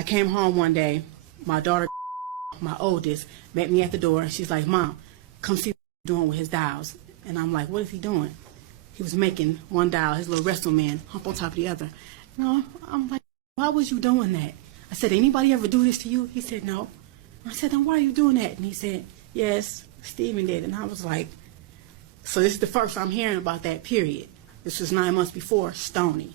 I came home one day, my daughter, my oldest, met me at the door, and she's like, Mom, come see what he's doing with his dials. And I'm like, what is he doing? He was making one dial, his little wrestle man, hump on top of the other. I'm like, why was you doing that? I said, anybody ever do this to you? He said, no. I said, then why are you doing that? And he said, yes, Stephen did. And I was like, so this is the first I'm hearing about that, period. This was 9 months before Stoney.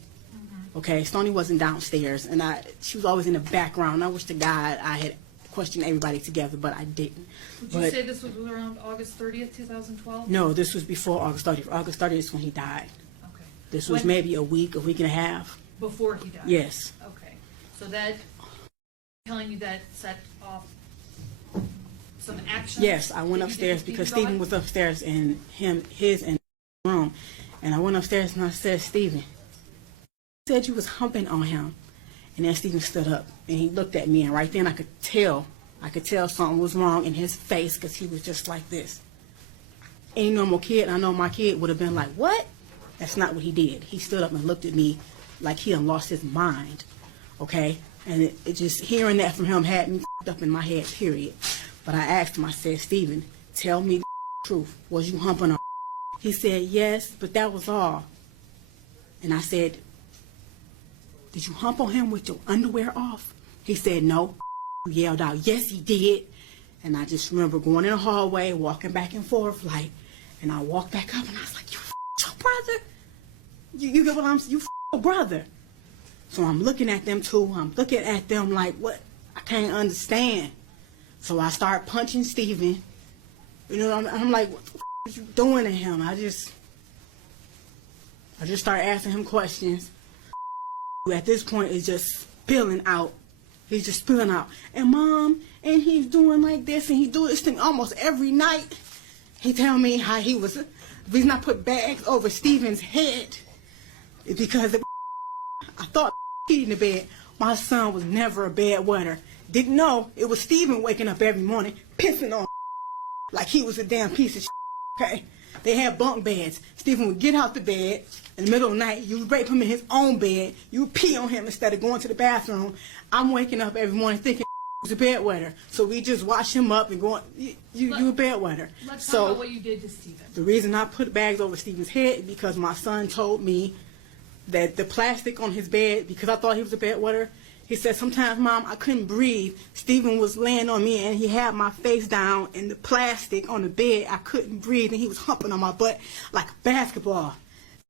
Okay, Stoney wasn't downstairs, and she was always in the background. I wish to God I had questioned everybody together, but I didn't. Would you say this was around August 30th, 2012? No, this was before August 30th. August 30th is when he died. Okay. This was maybe a week and a half. Before he died? Yes. Okay. So that, telling you that set off some action? Yes, I went upstairs because Stephen was upstairs in his room. And I went upstairs and I said, Stephen, you said you was humping on him. And then Stephen stood up and he looked at me, and right then I could tell something was wrong in his face, because he was just like this. Any normal kid, I know my kid would have been like, what? That's not what he did. He stood up and looked at me like he done lost his mind, okay? And it just, hearing that from him had me up in my head, period. But I asked him, I said, Stephen, tell me the truth. Was you humping on? He said, yes, but that was all. And I said, did you hump on him with your underwear off? He said, no. He yelled out, yes, he did. And I just remember going in the hallway, walking back and forth, like, and I walked back up and I was like, you your brother? You get what I'm saying? You your brother. So I'm looking at them too. I'm looking at them like, what? I can't understand. So I start punching Stephen. You know, I'm like, what the are you doing to him? I just start asking him questions. At this point, it's just spilling out. He's just spilling out. And Mom, and he's doing like this, and he do this thing almost every night. He tell me how he was, the reason I put bags over Stephen's head is because I thought he in the bed. My son was never a bedwetter. Didn't know it was Stephen waking up every morning, pissing on like he was a damn piece of shit. Okay? They had bunk beds. Stephen would get out the bed in the middle of the night. You would rape him in his own bed. You would pee on him instead of going to the bathroom. I'm waking up every morning thinking he was a bedwetter. So we just wash him up and go, you a bedwetter. Let's talk about what you did to Stephen. The reason I put bags over Stephen's head is because my son told me that the plastic on his bed, because I thought he was a bedwetter, he said, sometimes, Mom, I couldn't breathe. Stephen was laying on me, and he had my face down in the plastic on the bed. I couldn't breathe, and he was humping on my butt like a basketball.